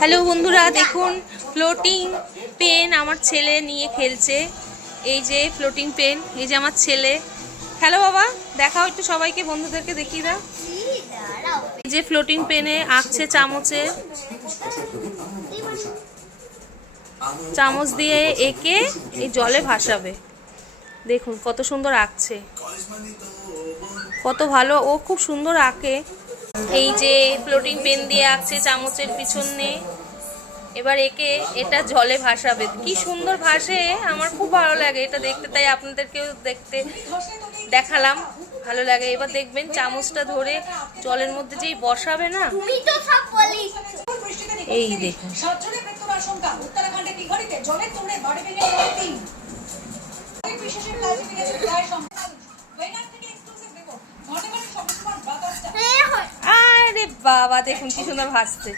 Hello বন্ধুরা, দেখুন floating pen আমার ছেলে নিয়ে খেলছে। এই যে ফ্লোটিং পেন, এই যে আমার ছেলে। হ্যালো বাবা, দেখাও একটু সবাইকে, বন্ধুদেরকে দেখিয়ে দাও। এই যে ফ্লোটিং পেনে আঁকছে চামচে, চামচ দিয়ে এঁকে এই জলে ভাসাবে। দেখুন কত সুন্দর আঁকছে, কত ভালো, ও খুব সুন্দর আঁকে। এই যে ফ্লোটিং পেন দিয়ে আঁকছে চামচের পিছনে, এবার একে এটা জলে ভাসাবে। কি সুন্দর ভাসে, আমার খুব ভালো লাগে এটা দেখতে, তাই আপনাদেরকেও দেখতে দেখালাম, ভালো লাগে। এবার দেখবেন চামচটা ধরে জলের মধ্যে যেই বসাবে না, এই দেখুন আরে বাবা, দেখুন কি সুন্দর ভাসছে।